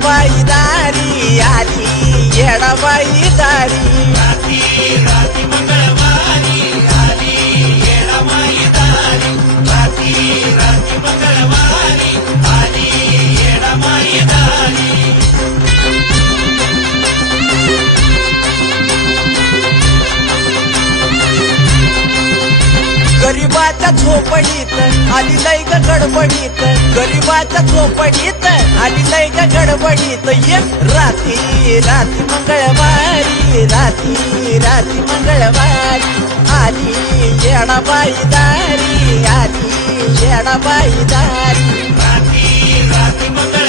बाई दारी आली येडाबाई दारी राती मंगळवारी आली येडाबाई दारी राती मंगळवारी आली येडाबाई दारी गरीबाच्या झोपडीत आली लय ग गडबडीत गरीबाच्या झोपडीत आली लय ग गडबडीत ये राती राती मंगळवारी राती मंगळवारी आली येडाबाई दारी आली येडाबाई दारी राती मंगळवारी